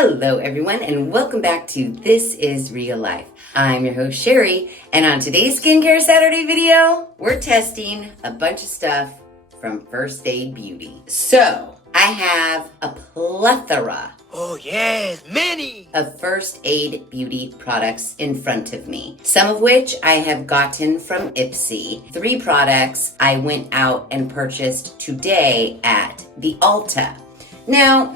Hello everyone and welcome back to This Is Real Life. I'm your host Sheri, and on today's Skincare Saturday video, we're testing a bunch of stuff from First Aid Beauty. So, I have a plethora many of First Aid Beauty products in front of me. Some of which I have gotten from Ipsy. 3 products I went out and purchased today at the Ulta. Now,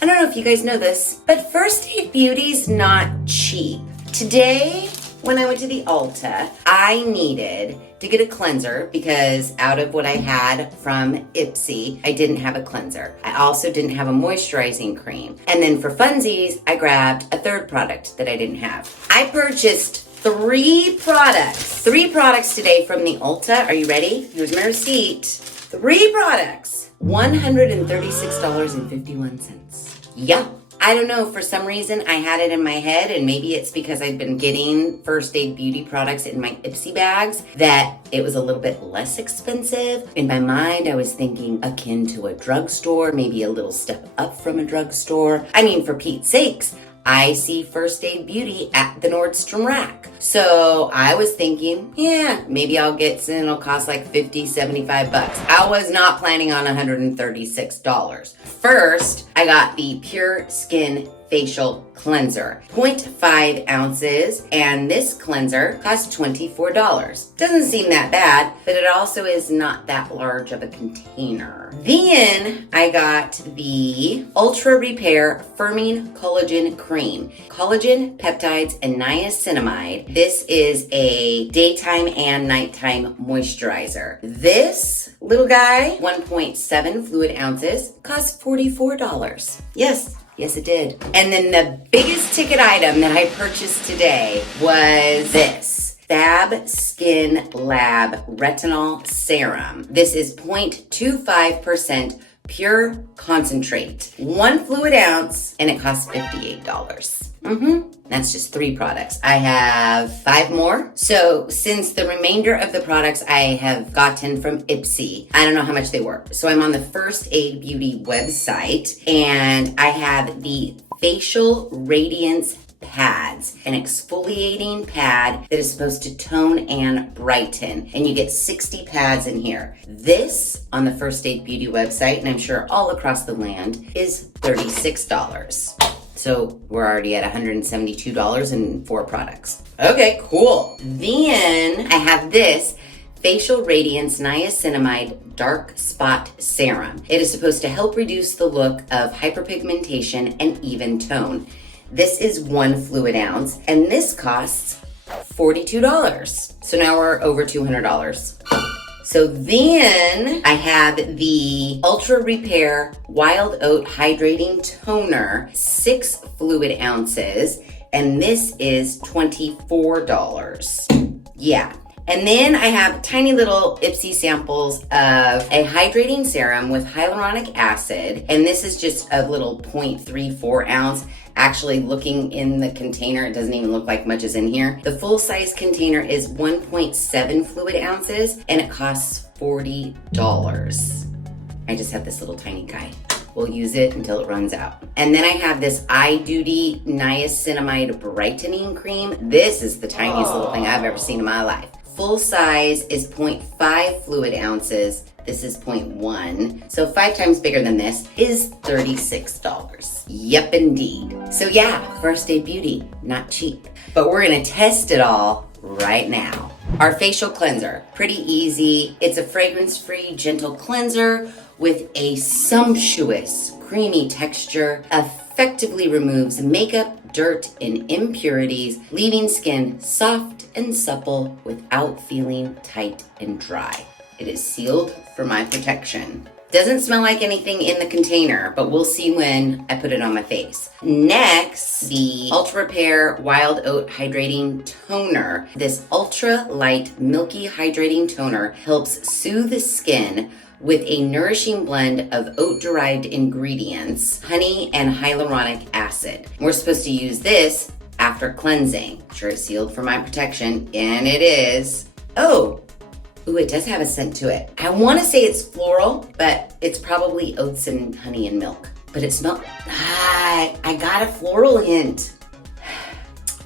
I don't know if you guys know this, but First Aid Beauty's not cheap. Today, when I went to the Ulta, I needed to get a cleanser because out of what I had from Ipsy, I didn't have a cleanser. I also didn't have a moisturizing cream. And then for funsies, I grabbed a third product that I didn't have. I purchased 3 products. 3 products today from the Ulta. Are you ready? Here's my receipt. 3 products. $136.51. Yeah. I don't know, for some reason I had it in my head, and maybe it's because I've been getting First Aid Beauty products in my Ipsy bags, that it was a little bit less expensive. In my mind, I was thinking akin to a drugstore, maybe a little step up from a drugstore. I mean, for Pete's sakes, I see First Aid Beauty at the Nordstrom rack. So I was thinking, yeah, maybe I'll get some, it'll cost like $50, $75. I was not planning on $136. First, I got the Pure Skin Facial Cleanser, 0.5 ounces, and this cleanser costs $24. Doesn't seem that bad, but it also is not that large of a container. Then I got the Ultra Repair Firming Collagen Cream, collagen, peptides, and niacinamide. This is a daytime and nighttime moisturizer. This little guy, 1.7 fluid ounces, costs $44. Yes, it did. And then the biggest ticket item that I purchased today was this Fab Skin Lab Retinol Serum. This is 0.25% pure concentrate. 1 fluid ounce, and it costs $58. That's just 3 products. I have 5 more. So since the remainder of the products I have gotten from Ipsy, I don't know how much they were. So I'm on the First Aid Beauty website, and I have the Facial Radiance pads, an exfoliating pad that is supposed to tone and brighten, and you get 60 pads in here. This on the First Aid Beauty website, and I'm sure all across the land, is $36. So we're already at $172 and 4 products. Okay, cool. Then I have this Facial Radiance Niacinamide Dark Spot Serum. It is supposed to help reduce the look of hyperpigmentation and even tone. This is 1 fluid ounce, and this costs $42. So now we're over $200. So then I have the Ultra Repair Wild Oat Hydrating Toner, 6 fluid ounces, and this is $24. Yeah. And then I have tiny little Ipsy samples of a hydrating serum with hyaluronic acid, and this is just a little 0.34 ounce. Actually, looking in the container, it doesn't even look like much is in here. The full size container is 1.7 fluid ounces, and it costs $40. I just have this little tiny guy. We'll use it until it runs out. And then I have this Eye Duty Niacinamide Brightening Cream. This is the tiniest little thing I've ever seen in my life. Full size is 0.5 fluid ounces. This is 0.1. So 5 times bigger than this is $36. Yep, indeed. So yeah, First Aid Beauty, not cheap. But we're gonna test it all right now. Our facial cleanser, pretty easy. It's a fragrance-free, gentle cleanser with a sumptuous, creamy texture. Effectively removes makeup, dirt, and impurities, leaving skin soft and supple without feeling tight and dry. It is sealed for my protection. Doesn't smell like anything in the container, but we'll see when I put it on my face. Next, the Ultra Repair Wild Oat Hydrating Toner. This ultra light, milky hydrating toner helps soothe the skin with a nourishing blend of oat-derived ingredients, honey, and hyaluronic acid. We're supposed to use this after cleansing. Sure, it's sealed for my protection, and it is. Ooh, it does have a scent to it. I want to say it's floral, but it's probably oats and honey and milk. but it smells, I got a floral hint.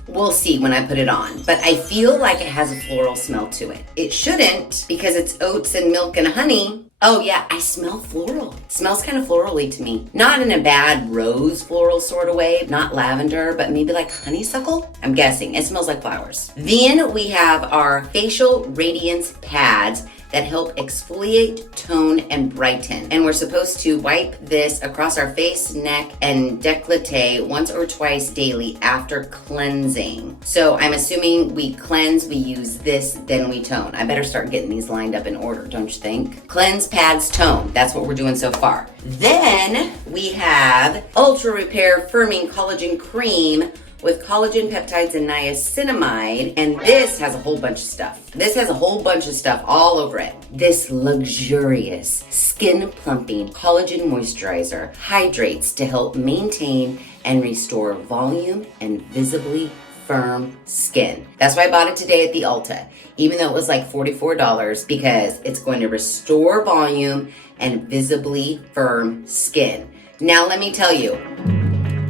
We'll see when I put it on, but I feel like it has a floral smell to it. It shouldn't because it's oats and milk and honey. Oh yeah, I smell floral. It smells kind of florally to me. Not in a bad rose floral sort of way, not lavender, but maybe like honeysuckle. I'm guessing, it smells like flowers. Then we have our facial radiance pads that help exfoliate, tone, and brighten. And we're supposed to wipe this across our face, neck, and décolleté once or twice daily after cleansing. So I'm assuming we cleanse, we use this, then we tone. I better start getting these lined up in order, don't you think? Cleanse, pads, tone. That's what we're doing so far. Then we have Ultra Repair Firming Collagen Cream with collagen peptides and niacinamide, and this has a whole bunch of stuff. This has a whole bunch of stuff all over it. This luxurious skin plumping collagen moisturizer hydrates to help maintain and restore volume and visibly firm skin. That's why I bought it today at the Ulta, even though it was like $44, because it's going to restore volume and visibly firm skin. Now let me tell you,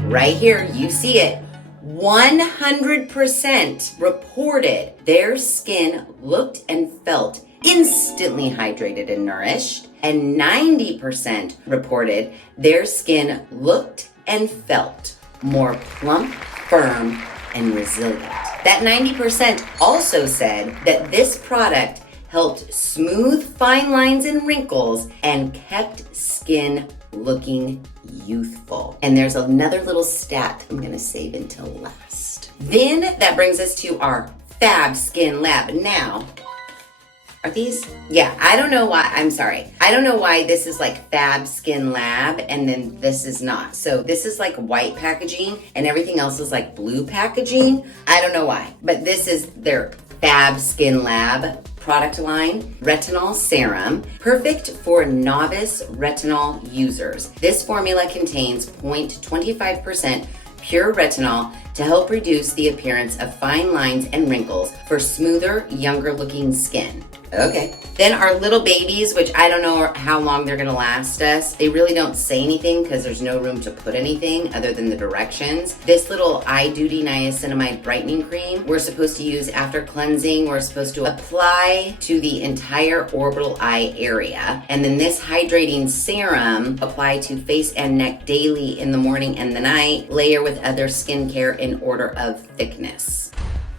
right here, you see it, 100% reported their skin looked and felt instantly hydrated and nourished, and 90% reported their skin looked and felt more plump, firm, and resilient. That 90% also said that this product helped smooth fine lines and wrinkles and kept skin looking youthful. And there's another little stat I'm gonna save until last. Then that brings us to our Fab Skin Lab. Now, are these? Yeah, I don't know why, I'm sorry. I don't know why this is like Fab Skin Lab and then this is not. So this is like white packaging and everything else is like blue packaging. I don't know why, but this is their Fab Skin Lab product line, retinol serum, perfect for novice retinol users. This formula contains 0.25% pure retinol to help reduce the appearance of fine lines and wrinkles for smoother, younger looking skin. Okay. Then our little babies, which I don't know how long they're gonna last us. They really don't say anything because there's no room to put anything other than the directions. This little Eye Duty Niacinamide Brightening Cream, we're supposed to use after cleansing. We're supposed to apply to the entire orbital eye area. And then this hydrating serum, apply to face and neck daily in the morning and the night. Layer with other skincare in order of thickness.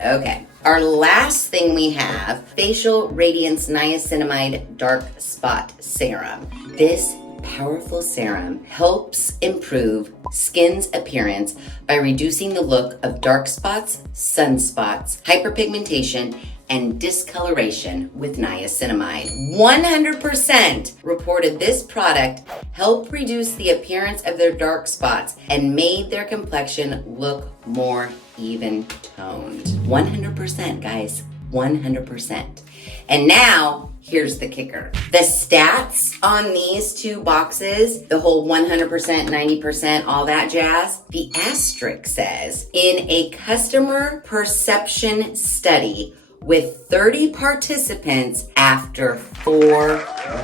Okay. Our last thing we have, Facial Radiance Niacinamide Dark Spot Serum. This powerful serum helps improve skin's appearance by reducing the look of dark spots, sunspots, hyperpigmentation, and discoloration with niacinamide. 100% reported this product helped reduce the appearance of their dark spots and made their complexion look more even toned. 100%, guys, 100%. And now, here's the kicker. The stats on these two boxes, the whole 100%, 90%, all that jazz, the asterisk says, in a customer perception study with 30 participants after 4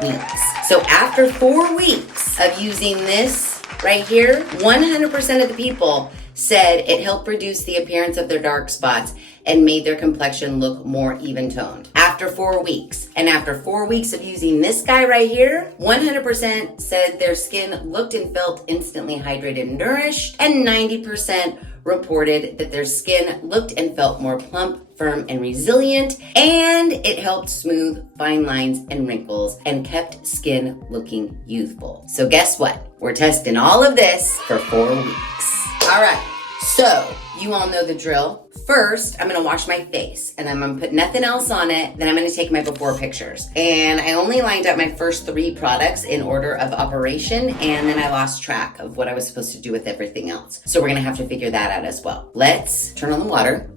weeks. So after 4 weeks of using this right here, 100% of the people said it helped reduce the appearance of their dark spots and made their complexion look more even toned. After 4 weeks. And after 4 weeks of using this guy right here, 100% said their skin looked and felt instantly hydrated and nourished, and 90% reported that their skin looked and felt more plump, firm, and resilient, and it helped smooth fine lines and wrinkles and kept skin looking youthful. So guess what? We're testing all of this for 4 weeks. All right, so you all know the drill. First, I'm gonna wash my face and I'm gonna put nothing else on it. Then I'm gonna take my before pictures. And I only lined up my first 3 products in order of operation, and then I lost track of what I was supposed to do with everything else. So we're gonna have to figure that out as well. Let's turn on the water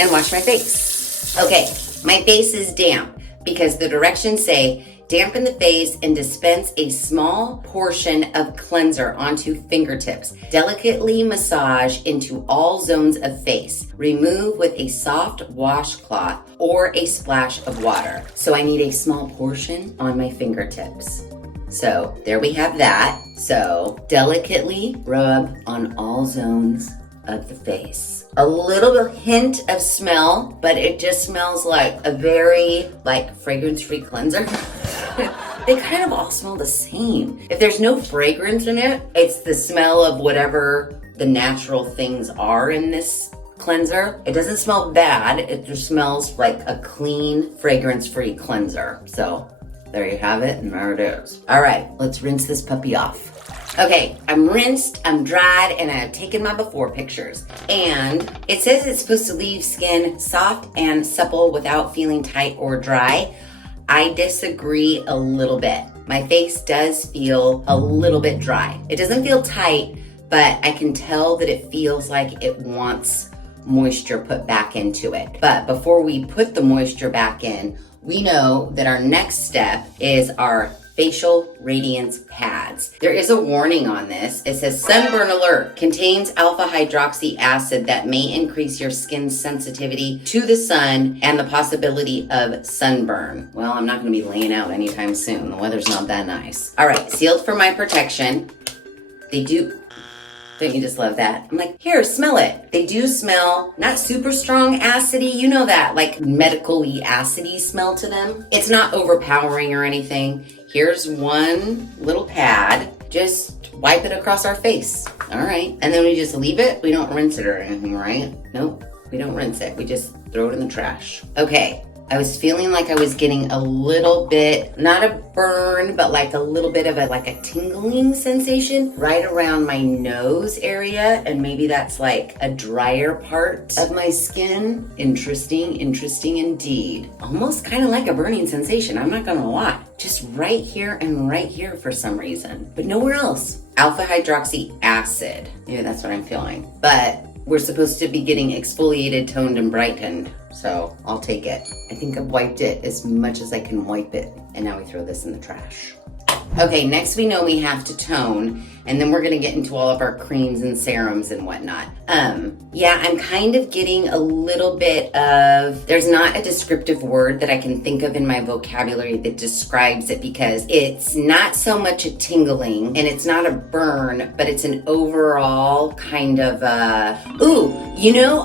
and wash my face. Okay, my face is damp because the directions say dampen the face and dispense a small portion of cleanser onto fingertips. Delicately massage into all zones of face. Remove with a soft washcloth or a splash of water. So I need a small portion on my fingertips. So there we have that. So delicately rub on all zones of the face. A little hint of smell, but it just smells like a very fragrance-free cleanser. They kind of all smell the same. If there's no fragrance in it, it's the smell of whatever the natural things are in this cleanser. It doesn't smell bad. It just smells like a clean, fragrance-free cleanser. So there you have it, and there it is. All right, let's rinse this puppy off. Okay, I'm rinsed, I'm dried, and I've taken my before pictures. And it says it's supposed to leave skin soft and supple without feeling tight or dry. I disagree a little bit. My face does feel a little bit dry. It doesn't feel tight, but I can tell that it feels like it wants moisture put back into it. But before we put the moisture back in, we know that our next step is our facial radiance pads. There is a warning on this. It says sunburn alert, contains alpha hydroxy acid that may increase your skin's sensitivity to the sun and the possibility of sunburn. Well, I'm not gonna be laying out anytime soon. The weather's not that nice. All right, sealed for my protection. Don't you just love that? I'm like, here, smell it. They do smell not super strong acidy. You know that like medically acidy smell to them. It's not overpowering or anything. Here's one little pad. Just wipe it across our face. All right. And then we just leave it. We don't rinse it or anything, right? Nope. We don't rinse it. We just throw it in the trash. Okay. I was feeling like I was getting a little bit, not a burn, but like a little bit of a tingling sensation right around my nose area. And maybe that's like a drier part of my skin. Interesting indeed. Almost kind of like a burning sensation, I'm not gonna lie. Just right here and right here for some reason, but nowhere else. Alpha hydroxy acid. Yeah, that's what I'm feeling. But we're supposed to be getting exfoliated, toned, and brightened. So I'll take it. I think I've wiped it as much as I can wipe it. And now we throw this in the trash. Okay, next we know we have to tone, and then we're gonna get into all of our creams and serums and whatnot. Yeah, I'm kind of getting a little bit of, there's not a descriptive word that I can think of in my vocabulary that describes it, because it's not so much a tingling and it's not a burn, but it's an overall kind of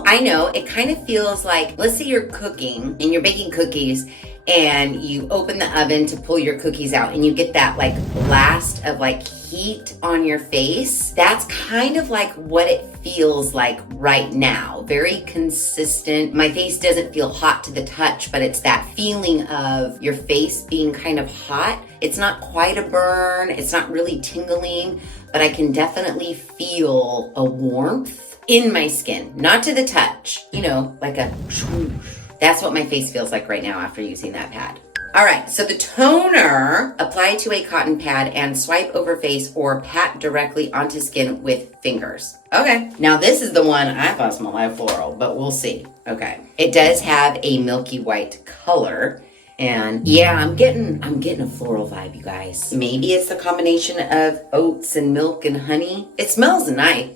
I know, it kind of feels like, let's say you're cooking and you're baking cookies and you open the oven to pull your cookies out and you get that like blast of like heat on your face. That's kind of like what it feels like right now. Very consistent. My face doesn't feel hot to the touch, but it's that feeling of your face being kind of hot. It's not quite a burn. It's not really tingling, but I can definitely feel a warmth in my skin, not to the touch, like a swoosh. That's what my face feels like right now after using that pad. All right, so the toner, apply to a cotton pad and swipe over face or pat directly onto skin with fingers. Okay, now this is the one I thought smelled like floral, but we'll see. Okay, it does have a milky white color. And yeah, I'm getting a floral vibe, you guys. Maybe it's the combination of oats and milk and honey. It smells nice.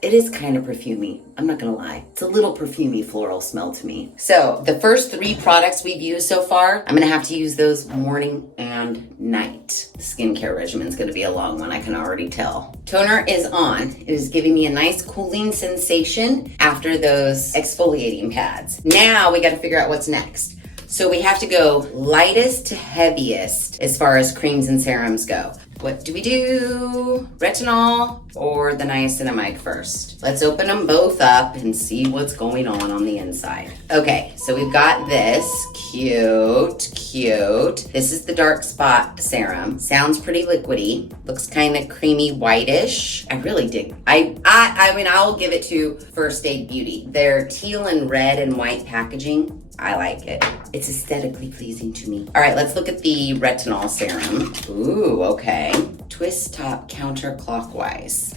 It is kind of perfumey. I'm not gonna lie. It's a little perfumey floral smell to me. So the first 3 products we've used so far, I'm gonna have to use those morning and night. The skincare regimen is gonna be a long one, I can already tell. Toner is on. It is giving me a nice cooling sensation after those exfoliating pads. Now we gotta figure out what's next. So we have to go lightest to heaviest as far as creams and serums go. What do we do? Retinol or the niacinamide first? Let's open them both up and see what's going on the inside. Okay, so we've got this. Cute. This is the dark spot serum. Sounds pretty liquidy. Looks kind of creamy whitish. I really dig. I mean, I'll give it to First Aid Beauty. Their teal and red and white packaging, I like it. It's aesthetically pleasing to me. All right, let's look at the retinol serum. Ooh, okay. Twist top counterclockwise.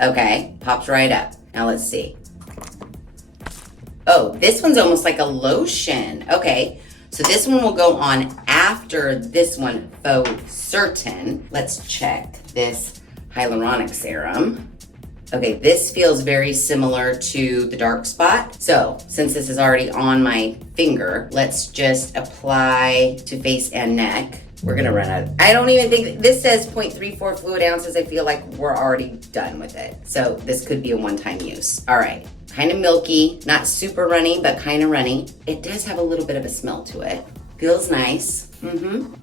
Okay, pops right up. Now let's see. Oh, this one's almost like a lotion. Okay, so this one will go on after this one, faux certain. Let's check this hyaluronic serum. Okay, this feels very similar to the dark spot. So since this is already on my finger, let's just apply to face and neck. We're gonna run out. I don't even think, this says 0.34 fluid ounces. I feel like we're already done with it. So this could be a one-time use. All right, kind of milky, not super runny, but kind of runny. It does have a little bit of a smell to it. Feels nice.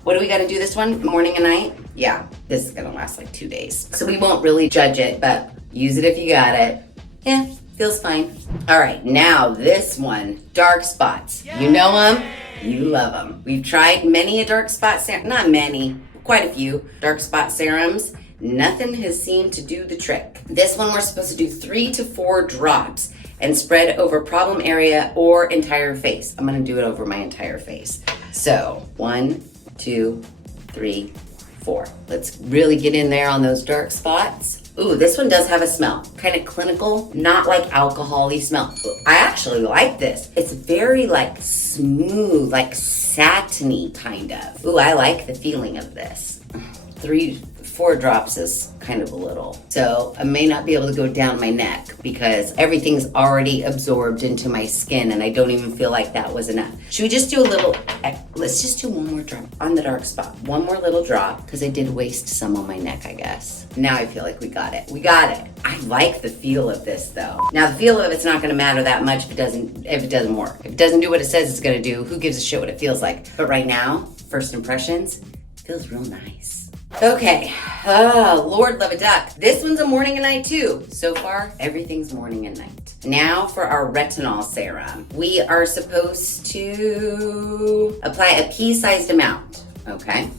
What do we gotta do this one? Morning and night? Yeah, this is gonna last like 2 days. So we won't really judge it, but use it if you got it. Yeah, feels fine. All right, now this one, dark spots. You know them, you love them. We've tried many a dark spot serum, not many, quite a few dark spot serums. Nothing has seemed to do the trick. This one we're supposed to do 3 to 4 drops and spread over problem area or entire face. I'm gonna do it over my entire face. So 1, 2, 3, 4. Let's really get in there on those dark spots. Ooh, this one does have a smell. Kind of clinical, not like alcohol-y smell. Ooh, I actually like this. It's very like smooth, like satiny kind of. Ooh, I like the feeling of this. 3, 4 drops is kind of a little. So I may not be able to go down my neck because everything's already absorbed into my skin and I don't even feel like that was enough. Should we just do a little, let's just do one more drop on the dark spot. One more little drop because I did waste some on my neck, I guess. Now I feel like we got it. We got it. I like the feel of this though. Now the feel of it's not gonna matter that much if it doesn't work. If it doesn't do what it says it's gonna do, who gives a shit what it feels like? But right now, first impressions, feels real nice. Okay, oh, Lord love a duck. This one's a morning and night too. So far, everything's morning and night. Now for our retinol serum. We are supposed to apply a pea-sized amount, okay?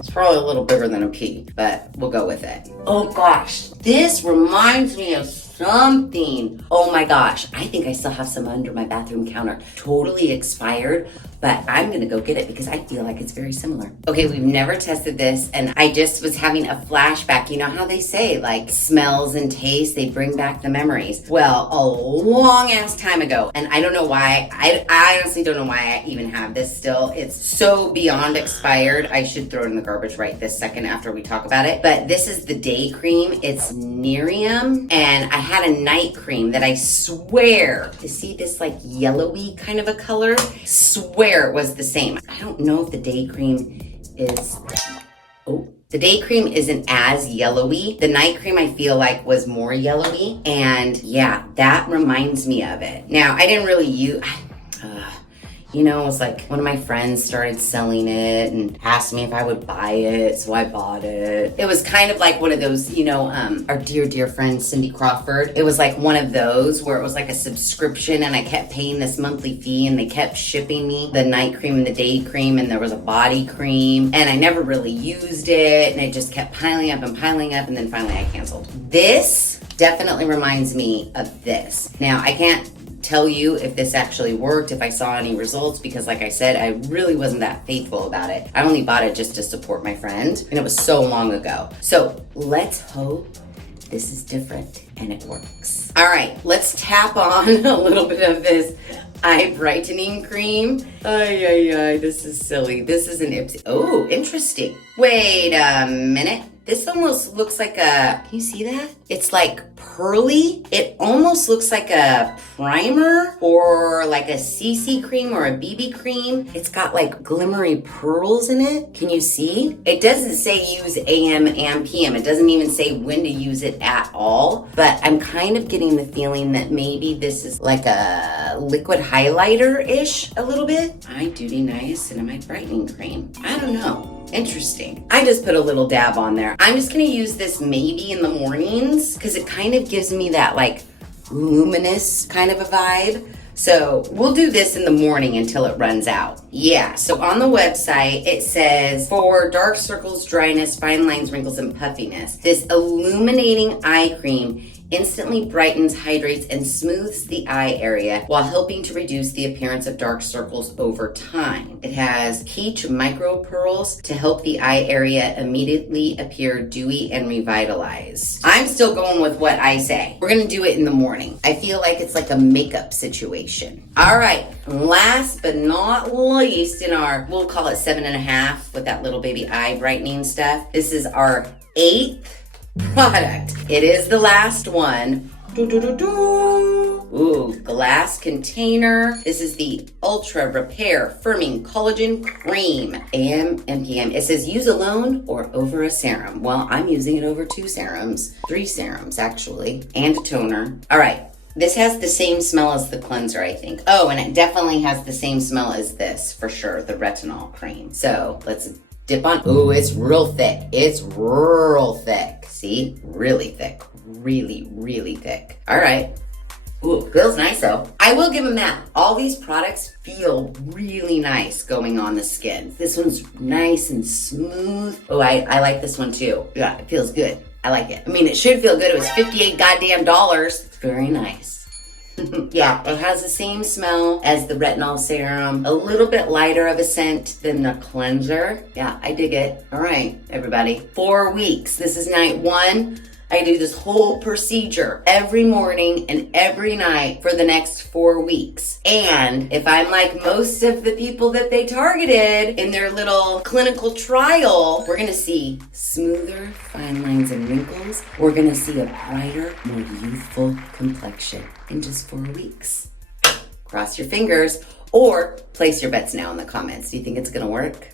It's probably a little bigger than a pea, but we'll go with it. Oh gosh, this reminds me of something. Oh my gosh, I think I still have some under my bathroom counter. Totally expired, but I'm gonna go get it because I feel like it's very similar. Okay, we've never tested this and I just was having a flashback. You know how they say like smells and tastes, they bring back the memories. Well, a long ass time ago, and I don't know why, I honestly don't know why I even have this still. It's so beyond expired. I should throw it in the garbage right this second after we talk about it. But this is the day cream. It's Nerium, and I had a night cream that I swear to see this like yellowy kind of a color. Swear it was the same. I don't know if the day cream is, the day cream isn't as yellowy. The night cream I feel like was more yellowy. And yeah, that reminds me of it. Now, I didn't really use, you know, it was like one of my friends started selling it and asked me if I would buy it, so I bought it. It was kind of like one of those, you know, our dear friend Cindy Crawford. It was like one of those where it was like a subscription and I kept paying this monthly fee and they kept shipping me the night cream and the day cream, and there was a body cream and I never really used it and it just kept piling up and then finally I canceled. This definitely reminds me of this. Now, I can't tell you if this actually worked, if I saw any results, because like I said, I really wasn't that faithful about it. I only bought it just to support my friend, and it was so long ago. So let's hope this is different and it works. All right, let's tap on a little bit of this eye brightening cream. Ay, this is silly. This is an Ipsy. Oh, interesting. Wait a minute. This almost looks like a, can you see that? It's like pearly. It almost looks like a primer or like a CC cream or a BB cream. It's got like glimmery pearls in it. Can you see? It doesn't say use AM and PM. It doesn't even say when to use it at all. But I'm kind of getting the feeling that maybe this is like a liquid highlighter-ish a little bit. Eye Duty Niacinamide Brightening Cream. I don't know. Interesting. I just put a little dab on there. I'm just gonna use this maybe in the mornings because it kind of gives me that like luminous kind of a vibe. So we'll do this in the morning until it runs out. Yeah, so on the website, it says for dark circles, dryness, fine lines, wrinkles, and puffiness, this illuminating eye cream instantly brightens, hydrates, and smooths the eye area while helping to reduce the appearance of dark circles over time. It has peach micro pearls to help the eye area immediately appear dewy and revitalized. I'm still going with what I say. We're gonna do it in the morning. I feel like it's like a makeup situation. All right, last but not least in our, we'll call it 7.5 with that little baby eye brightening stuff. This is our 8th product. It is the last one. Ooh, glass container. This is the Ultra Repair Firming Collagen Cream. AM, MPM. It says use alone or over a serum. Well, I'm using it over 2 serums. 3 serums, actually. And a toner. All right. This has the same smell as the cleanser, I think. Oh, and it definitely has the same smell as this, for sure, the retinol cream. So let's dip on. Ooh, it's real thick. It's real thick. See? Really thick. Really, really thick. All right. Ooh, feels nice though. I will give them that. All these products feel really nice going on the skin. This one's nice and smooth. Oh, I like this one too. Yeah, it feels good. I like it. I mean, it should feel good. It was 58 goddamn dollars. It's very nice. Yeah, it has the same smell as the retinol serum. A little bit lighter of a scent than the cleanser. Yeah, I dig it. All right, everybody. 4 weeks. This is night 1. I do this whole procedure every morning and every night for the next 4 weeks. And if I'm like most of the people that they targeted in their little clinical trial, we're gonna see smoother fine lines and wrinkles. We're gonna see a brighter, more youthful complexion in just 4 weeks. Cross your fingers or place your bets now in the comments. Do you think it's gonna work?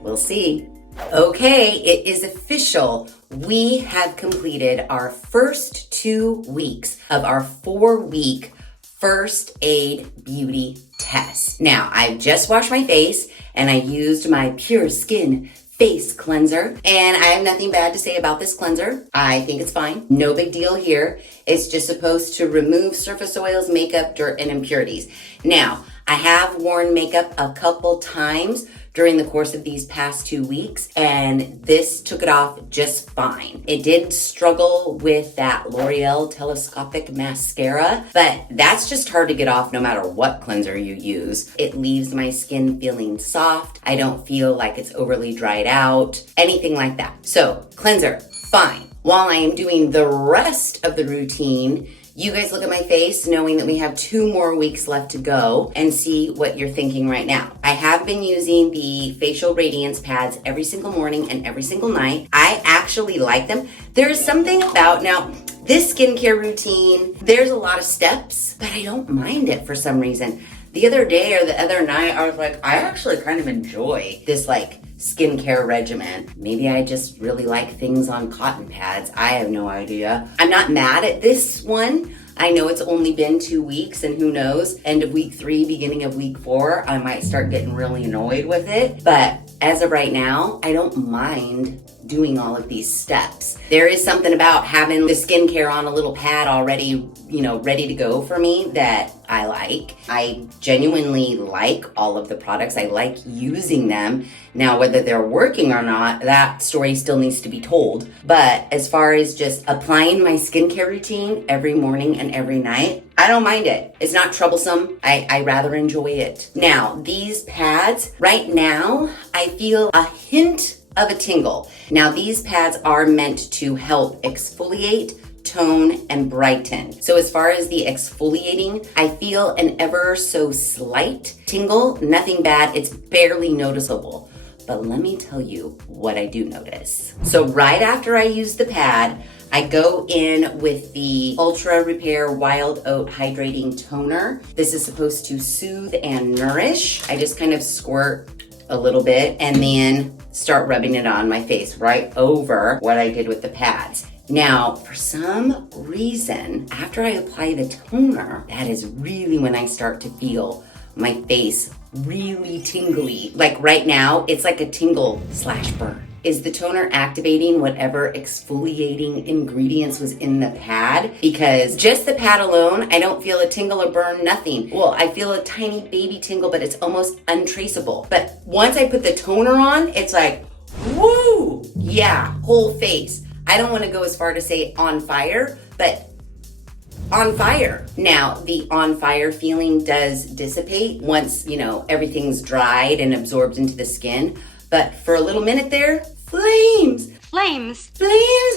We'll see. Okay, it is official. We have completed our first 2 weeks of our 4-week first aid beauty test. Now, I've just washed my face and I used my Pure Skin face cleanser, and I have nothing bad to say about this cleanser. I think it's fine. No big deal here. It's just supposed to remove surface oils, makeup, dirt, and impurities. Now, I have worn makeup a couple times during the course of these past 2 weeks, and this took it off just fine. It did struggle with that L'Oreal telescopic mascara, but that's just hard to get off no matter what cleanser you use. It leaves my skin feeling soft. I don't feel like it's overly dried out, anything like that. So, cleanser, fine. While I am doing the rest of the routine, you guys look at my face knowing that we have 2 more weeks left to go and see what you're thinking right now. I have been using the facial radiance pads every single morning and every single night. I actually like them. There's something about, now, this skincare routine, there's a lot of steps, but I don't mind it for some reason. The other day or the other night, I was like, I actually kind of enjoy this like skincare regimen. Maybe I just really like things on cotton pads. I have no idea. I'm not mad at this one. I know it's only been 2 weeks, and who knows, end of week 3, beginning of week 4, I might start getting really annoyed with it. But as of right now, I don't mind doing all of these steps. There is something about having the skincare on a little pad already, ready to go for me that I like. I genuinely like all of the products. I like using them. Now, whether they're working or not, that story still needs to be told. But as far as just applying my skincare routine every morning and every night, I don't mind it. It's not troublesome. I rather enjoy it. Now, these pads, right now, I feel a hint of a tingle. Now, these pads are meant to help exfoliate, tone, and brighten. So as far as the exfoliating, I feel an ever so slight tingle, nothing bad. It's barely noticeable. But let me tell you what I do notice. So right after I use the pad, I go in with the Ultra Repair Wild Oat Hydrating Toner. This is supposed to soothe and nourish. I just kind of squirt a little bit and then start rubbing it on my face right over what I did with the pads. Now, for some reason, after I apply the toner, that is really when I start to feel my face really tingly. Like right now, it's like a tingle/burn. Is the toner activating whatever exfoliating ingredients was in the pad? Because just the pad alone, I don't feel a tingle or burn, nothing. Well, I feel a tiny baby tingle, but it's almost untraceable. But once I put the toner on, it's like, woo! Yeah, whole face. I don't want to go as far to say on fire, but on fire. Now, the on fire feeling does dissipate once, everything's dried and absorbed into the skin. But for a little minute there, flames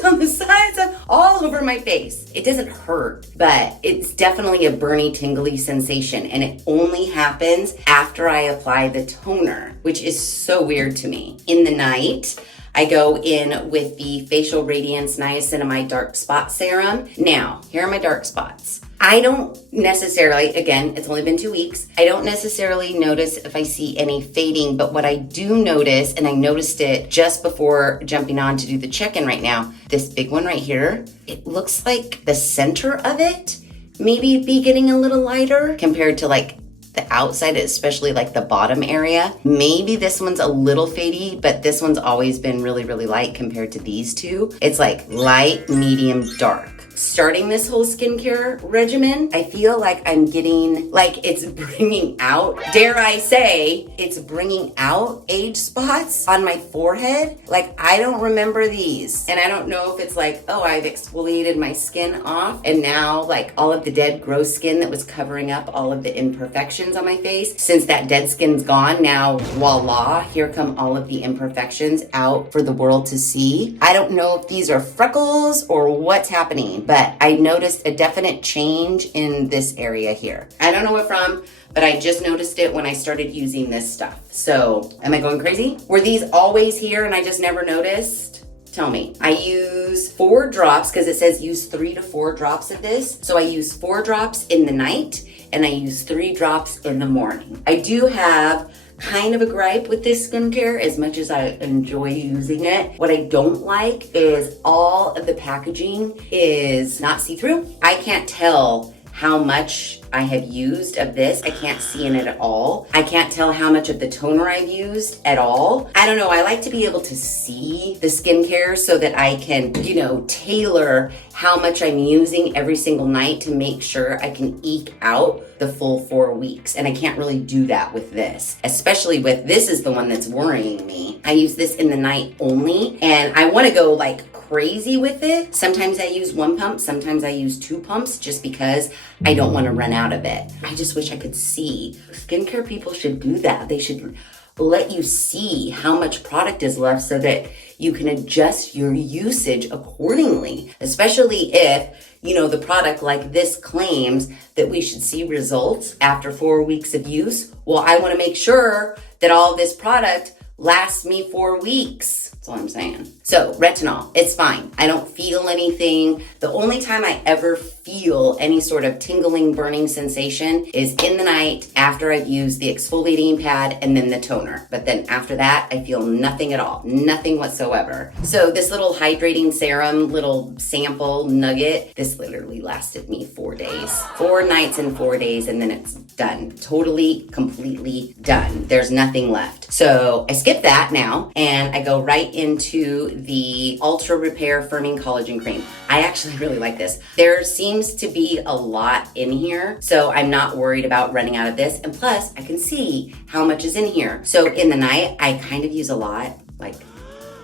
on the sides of all over my face. It doesn't hurt, but it's definitely a burny, tingly sensation, and it only happens after I apply the toner, which is so weird to me. In the night, I go in with the Facial Radiance Niacinamide Dark Spot Serum. Now, here are my dark spots. I don't necessarily, again, it's only been 2 weeks, I don't necessarily notice if I see any fading, but what I do notice, and I noticed it just before jumping on to do the check-in right now, this big one right here, it looks like the center of it maybe be getting a little lighter compared to like the outside, especially like the bottom area. Maybe this one's a little fadey, but this one's always been really, really light compared to these two. It's like light, medium, dark. Starting this whole skincare regimen, I feel like I'm getting, like it's bringing out, dare I say, it's bringing out age spots on my forehead. Like I don't remember these. And I don't know if it's like, oh, I've exfoliated my skin off and now like all of the dead gross skin that was covering up all of the imperfections on my face, since that dead skin's gone, now voila, here come all of the imperfections out for the world to see. I don't know if these are freckles or what's happening, but I noticed a definite change in this area here. I don't know what from, but I just noticed it when I started using this stuff. So am I going crazy? Were these always here and I just never noticed? Tell me. I use 4 drops because it says use 3 to 4 drops of this. So I use 4 drops in the night and I use 3 drops in the morning. I do have kind of a gripe with this skincare as much as I enjoy using it. What I don't like is all of the packaging is not see-through. I can't tell how much I have used of this. I can't see in it at all. I can't tell how much of the toner I've used at all. I don't know. I like to be able to see the skincare so that I can, you know, tailor how much I'm using every single night to make sure I can eke out the full 4 weeks. And I can't really do that with this, especially with, this is the one that's worrying me. I use this in the night only and I want to go like crazy with it. Sometimes I use 1 pump, sometimes I use 2 pumps just because I don't want to run out of it. I just wish I could see. Skincare people should do that. They should let you see how much product is left so that you can adjust your usage accordingly, especially if, you know, the product like this claims that we should see results after 4 weeks of use. Well, I want to make sure that all of this product lasts me 4 weeks. That's all I'm saying. So retinol, it's fine. I don't feel anything. The only time I ever feel any sort of tingling, burning sensation is in the night after I've used the exfoliating pad and then the toner. But then after that, I feel nothing at all, nothing whatsoever. So this little hydrating serum, little sample nugget, this literally lasted me 4 days, 4 nights and 4 days, and then it's done. Totally, completely done. There's nothing left. So I skip that now and I go right into the Ultra Repair Firming Collagen Cream. I actually really like this. There seems to be a lot in here, so I'm not worried about running out of this. And plus, I can see how much is in here. So in the night, I kind of use a lot, like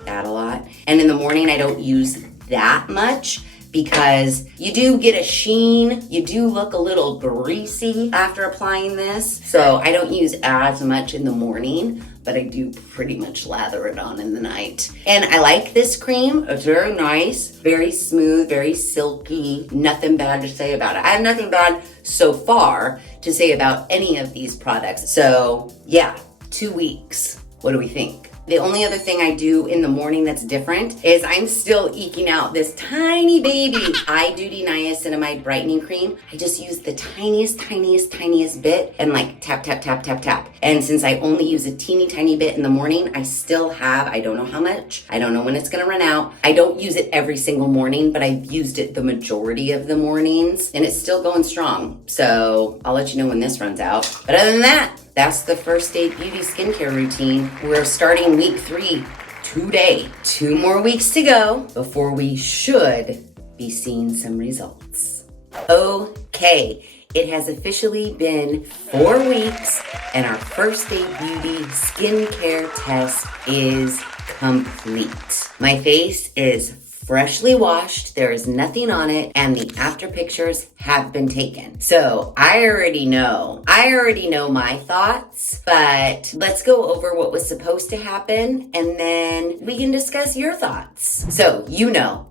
that a lot. And in the morning, I don't use that much because you do get a sheen. You do look a little greasy after applying this. So I don't use as much in the morning, but I do pretty much lather it on in the night. And I like this cream. It's very nice, very smooth, very silky. Nothing bad to say about it. I have nothing bad so far to say about any of these products. So yeah, 2 weeks. What do we think? The only other thing I do in the morning that's different is I'm still eking out this tiny baby Eye Duty Niacinamide Brightening Cream. I just use the tiniest bit and like tap, tap, tap, tap, tap. And since I only use a teeny tiny bit in the morning, I still have, I don't know how much, I don't know when it's gonna run out. I don't use it every single morning, but I've used it the majority of the mornings and it's still going strong. So I'll let you know when this runs out. But other than that, that's the First Aid Beauty skincare routine. We're starting week 3 today. 2 more weeks to go before we should be seeing some results. Okay, it has officially been 4 weeks and our First Aid Beauty skincare test is complete. My face is freshly washed. There is nothing on it, and the after pictures have been taken. So I already know my thoughts, but let's go over what was supposed to happen, and then we can discuss your thoughts. So,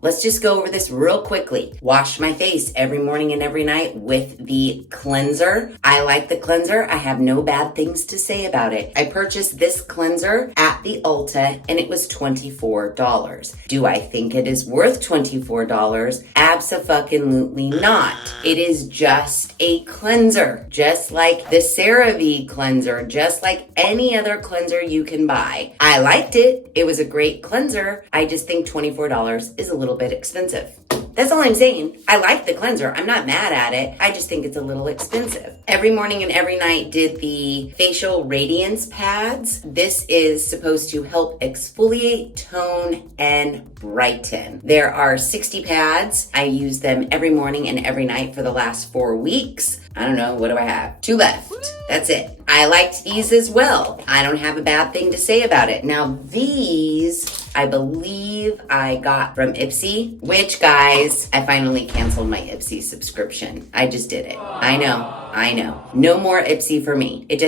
let's just go over this real quickly. Wash my face every morning and every night with the cleanser. I like the cleanser. I have no bad things to say about it. I purchased this cleanser at the Ulta, and it was $24. Do I think it is worth $24? Abso-fucking-lutely not. It is just a cleanser, just like the CeraVe cleanser, just like any other cleanser you can buy. I liked it. It was a great cleanser. I just think $24 is a little bit expensive. That's all I'm saying. I like the cleanser. I'm not mad at it. I just think it's a little expensive. Every morning and every night did the facial radiance pads. This is supposed to help exfoliate, tone, and brighten. There are 60 pads. I use them every morning and every night for the last 4 weeks. I don't know, what do I have? 2 left. That's it. I liked these as well. I don't have a bad thing to say about it. Now these, I believe I got from Ipsy, which guys, I finally canceled my Ipsy subscription. I just did it. I know. No more Ipsy for me. I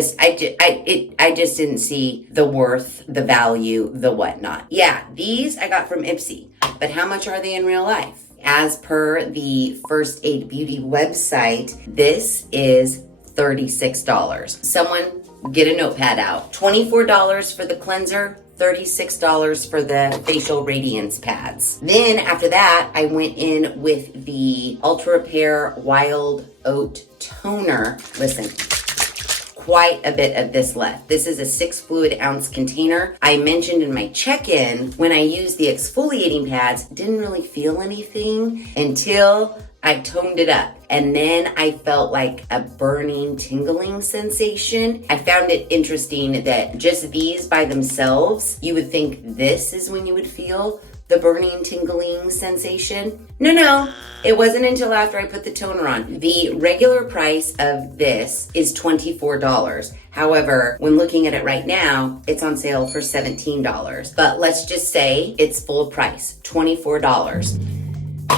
just didn't see the worth, the value, the whatnot. Yeah, these I got from Ipsy, but how much are they in real life? As per the First Aid Beauty website, this is $36. Someone get a notepad out. $24 for the cleanser, $36 for the facial radiance pads. Then after that, I went in with the Ultra Repair Wild Oat Toner. Listen, quite a bit of this left. This is a 6 fluid ounce container. I mentioned in my check-in, when I used the exfoliating pads, didn't really feel anything until I toned it up. And then I felt like a burning, tingling sensation. I found it interesting that just these by themselves, you would think this is when you would feel the burning, tingling sensation. No, it wasn't until after I put the toner on. The regular price of this is $24. However, when looking at it right now, it's on sale for $17. But let's just say it's full price, $24.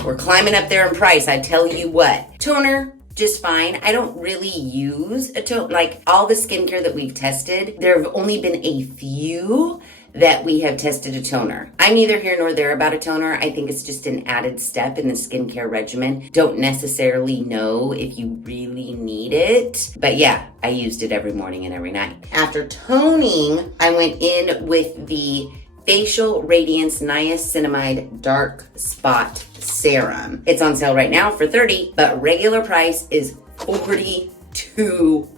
We're climbing up there in price, I tell you what. Toner, just fine. I don't really use a toner. Like all the skincare that we've tested, there have only been a few that we have tested a toner. I'm neither here nor there about a toner. I think it's just an added step in the skincare regimen. Don't necessarily know if you really need it. But yeah, I used it every morning and every night. After toning, I went in with the Facial Radiance Niacinamide Dark Spot Serum. It's on sale right now for $30, but regular price is $42.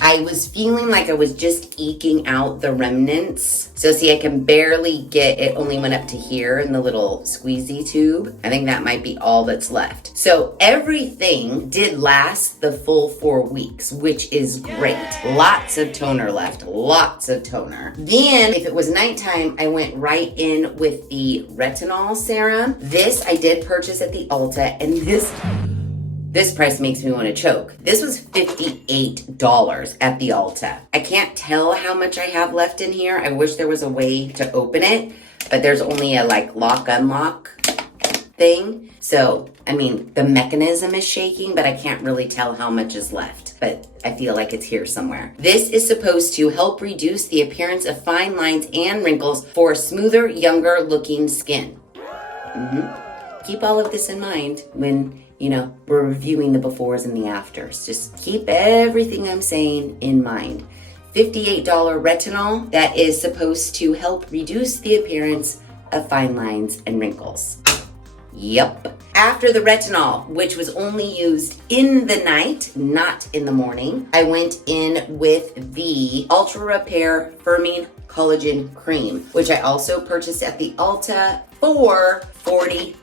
I was feeling like I was just eking out the remnants. So see, I can barely get, it only went up to here in the little squeezy tube. I think that might be all that's left. So everything did last the full 4 weeks, which is great. Lots of toner left, lots of toner. Then if it was nighttime, I went right in with the retinol serum. This I did purchase at the Ulta, and this price makes me want to choke. This was $58 at the Ulta. I can't tell how much I have left in here. I wish there was a way to open it, but there's only a lock-unlock thing. So, I mean, the mechanism is shaking, but I can't really tell how much is left. But I feel like it's here somewhere. This is supposed to help reduce the appearance of fine lines and wrinkles for smoother, younger looking skin. Keep all of this in mind when we're reviewing the befores and the afters. Just keep everything I'm saying in mind. $58 retinol that is supposed to help reduce the appearance of fine lines and wrinkles. Yep. After the retinol, which was only used in the night, not in the morning, I went in with the Ultra Repair Firming Collagen Cream, which I also purchased at the Ulta for $44.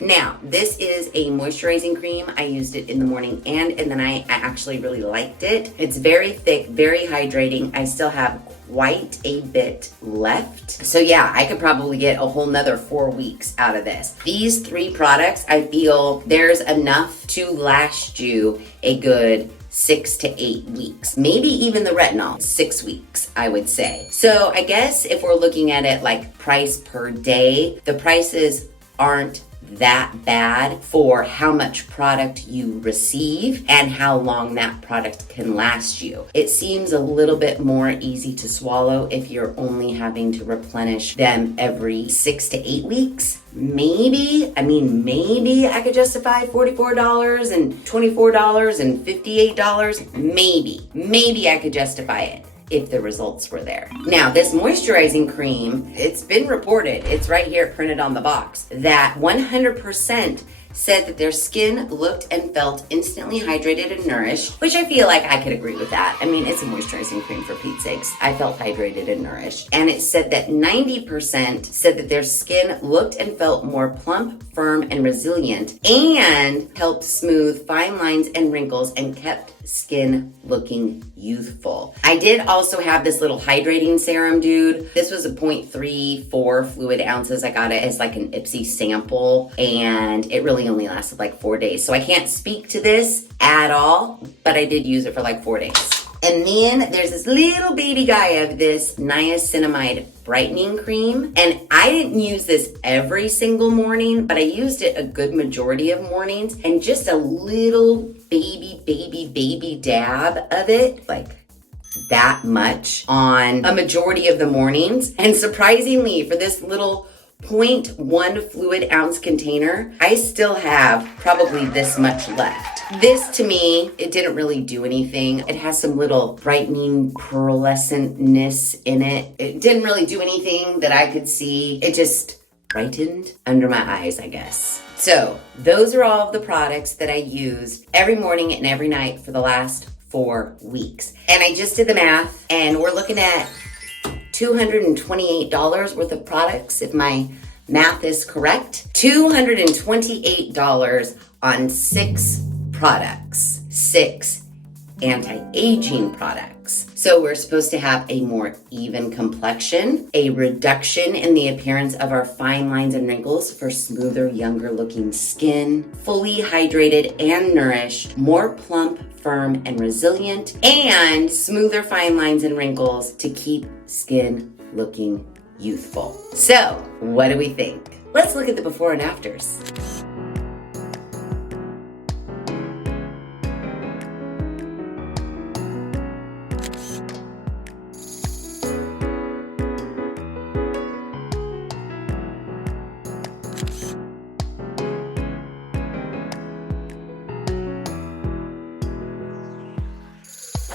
Now, this is a moisturizing cream. I used it in the morning and in the night. I actually really liked it. It's very thick, very hydrating. I still have quite a bit left. So yeah, I could probably get a whole nother 4 weeks out of this. These 3 products, I feel there's enough to last you a good 6 to 8 weeks. Maybe even the retinol, 6 weeks, I would say. So I guess if we're looking at it like price per day, the prices aren't that bad for how much product you receive and how long that product can last you. It seems a little bit more easy to swallow if you're only having to replenish them every 6 to 8 weeks. Maybe I could justify $44 and $24 and $58. Maybe I could justify it if the results were there. Now, this moisturizing cream, it's been reported, it's right here printed on the box, that 100% said that their skin looked and felt instantly hydrated and nourished, which I feel like I could agree with that. I mean, it's a moisturizing cream for Pete's sakes. I felt hydrated and nourished. And it said that 90% said that their skin looked and felt more plump, firm, and resilient, and helped smooth fine lines and wrinkles and kept skin looking youthful. I did also have this little hydrating serum, dude. This was a 0.34 fluid ounces. I got it as like an Ipsy sample, and it really only lasted like 4 days. So I can't speak to this at all, but I did use it for like 4 days. And then there's this little baby guy of this niacinamide brightening cream. And I didn't use this every single morning, but I used it a good majority of mornings, and just a little baby dab of it, like that much on a majority of the mornings. And surprisingly, for this little 0.1 fluid ounce container, I still have probably this much left. This, to me, it didn't really do anything. It has some little brightening pearlescentness in it. It didn't really do anything that I could see. It just brightened under my eyes, I guess. So those are all of the products that I used every morning and every night for the last 4 weeks. And I just did the math, and we're looking at $228 worth of products, if my math is correct. $228 on 6 products, 6 anti-aging products. So we're supposed to have a more even complexion, a reduction in the appearance of our fine lines and wrinkles for smoother, younger looking skin, fully hydrated and nourished, more plump, firm, and resilient, and smoother fine lines and wrinkles to keep skin looking youthful. So, what do we think? Let's look at the before and afters.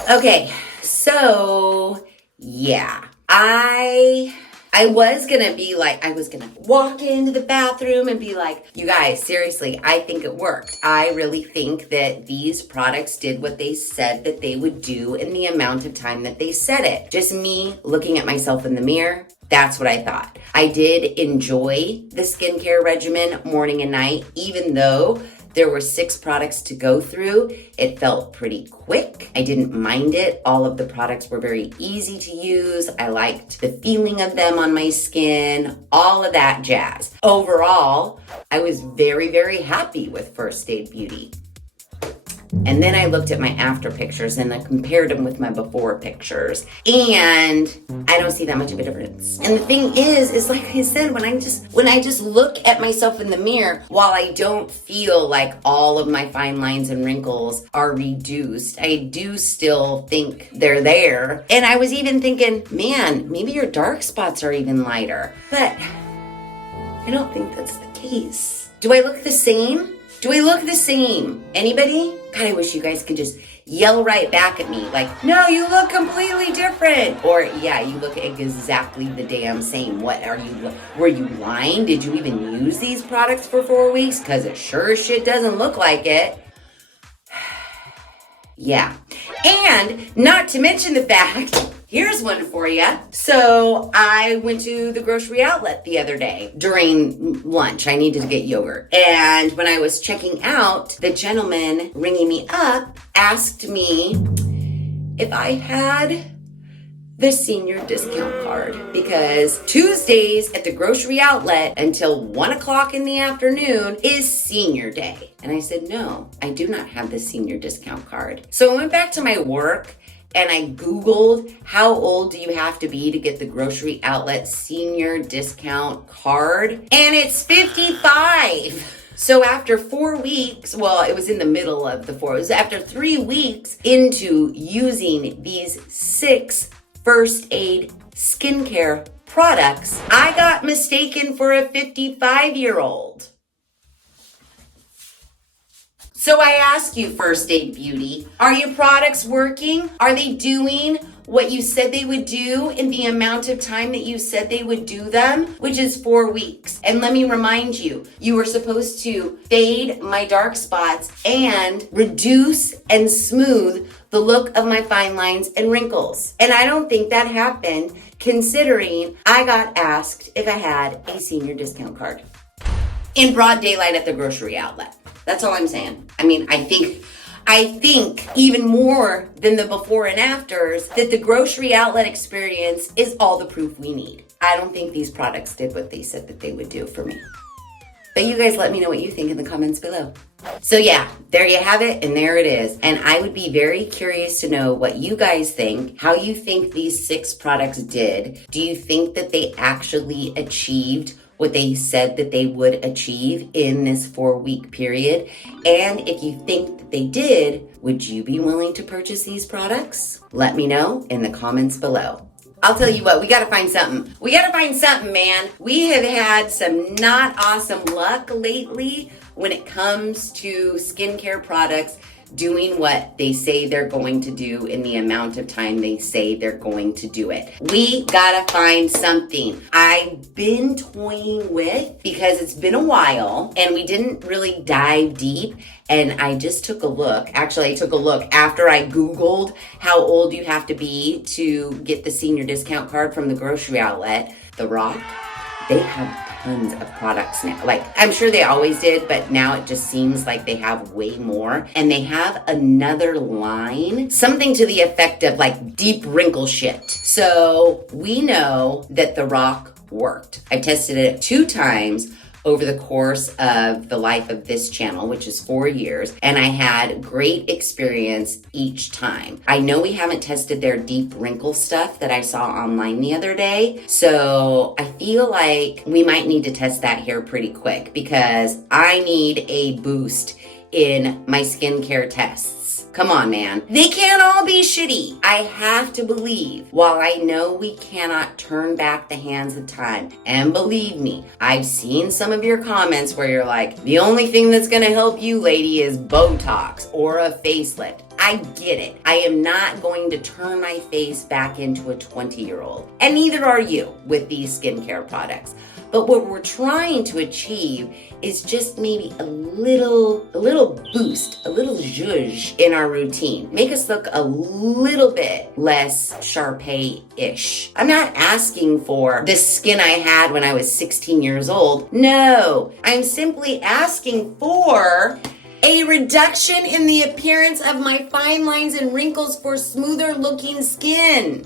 Okay, so yeah, I was gonna be like, I was gonna walk into the bathroom and be like, you guys, seriously, I think it worked. I really think that these products did what they said that they would do in the amount of time that they said it. Just me looking at myself in the mirror, that's what I thought. I did enjoy the skincare regimen morning and night, even though there were 6 products to go through. It felt pretty quick. I didn't mind it. All of the products were very easy to use. I liked the feeling of them on my skin, all of that jazz. Overall, I was very, very happy with First Aid Beauty. And then I looked at my after pictures and I compared them with my before pictures, and I don't see that much of a difference. And the thing is like I said, when I just look at myself in the mirror, while I don't feel like all of my fine lines and wrinkles are reduced, I do still think they're there. And I was even thinking, man, maybe your dark spots are even lighter. But I don't think that's the case. Do I look the same? Do I look the same? Anybody? God, I wish you guys could just yell right back at me like, no, you look completely different. Or, yeah, you look exactly the damn same. What are you, were you lying? Did you even use these products for 4 weeks? Because it sure as shit doesn't look like it. Yeah. And not to mention the fact, here's one for you. So I went to the grocery outlet the other day during lunch. I needed to get yogurt. And when I was checking out, the gentleman ringing me up asked me if I had the senior discount card, because Tuesdays at the grocery outlet until 1 o'clock in the afternoon is senior day. And I said, no, I do not have the senior discount card. So I went back to my work and I Googled, how old do you have to be to get the grocery outlet senior discount card? And it's 55. So after 4 weeks, well, it was in the middle of the 4, it was after 3 weeks into using these 6 first aid skincare products, I got mistaken for a 55-year-old. So I ask you, First Aid Beauty, are your products working? Are they doing what you said they would do in the amount of time that you said they would do them, which is 4 weeks? And let me remind you, you were supposed to fade my dark spots and reduce and smooth the look of my fine lines and wrinkles. And I don't think that happened, considering I got asked if I had a senior discount card in broad daylight at the grocery outlet. That's all I'm saying. I mean, I think even more than the before and afters, that the grocery outlet experience is all the proof we need. I don't think these products did what they said that they would do for me. But you guys let me know what you think in the comments below. So yeah, there you have it, and there it is. And I would be very curious to know what you guys think, how you think these 6 products did. Do you think that they actually achieved what they said that they would achieve in this 4-week period? And if you think that they did, would you be willing to purchase these products? Let me know in the comments below. I'll tell you what, we gotta find something. We gotta find something, man. We have had some not awesome luck lately when it comes to skincare products doing what they say they're going to do in the amount of time they say they're going to do it. We gotta find something. I've been toying with, because it's been a while and we didn't really dive deep, and I just took a look. Actually, I took a look after I Googled how old you have to be to get the senior discount card from the grocery outlet. The Rock, they have tons of products now. Like, I'm sure they always did, but now it just seems like they have way more. And they have another line, something to the effect of like deep wrinkle shit. So we know that The Rock worked. I tested it 2 times over the course of the life of this channel, which is 4 years, and I had great experience each time. I know we haven't tested their deep wrinkle stuff that I saw online the other day, so I feel like we might need to test that here pretty quick, because I need a boost in my skincare tests. Come on, man. They can't all be shitty. I have to believe, while I know we cannot turn back the hands of time, and believe me, I've seen some of your comments where you're like, the only thing that's gonna help you, lady, is Botox or a facelift. I get it. I am not going to turn my face back into a 20-year-old. And neither are you with these skincare products. But what we're trying to achieve is just maybe a little boost, a little zhuzh in our routine. Make us look a little bit less Sharpay-ish. I'm not asking for the skin I had when I was 16 years old. No, I'm simply asking for a reduction in the appearance of my fine lines and wrinkles for smoother looking skin.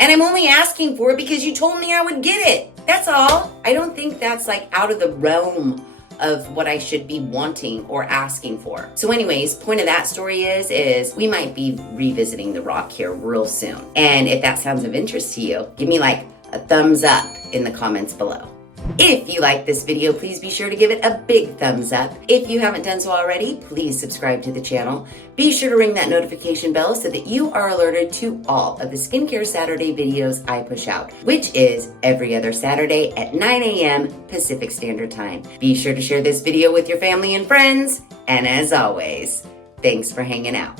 And I'm only asking for it because you told me I would get it. That's all. I don't think that's like out of the realm of what I should be wanting or asking for. So anyways, point of that story is we might be revisiting The Rock here real soon. And if that sounds of interest to you, give me like a thumbs up in the comments below. If you like this video, please be sure to give it a big thumbs up. If you haven't done so already, please subscribe to the channel. Be sure to ring that notification bell so that you are alerted to all of the Skincare Saturday videos I push out, which is every other Saturday at 9 a.m. Pacific Standard Time. Be sure to share this video with your family and friends. And as always, thanks for hanging out.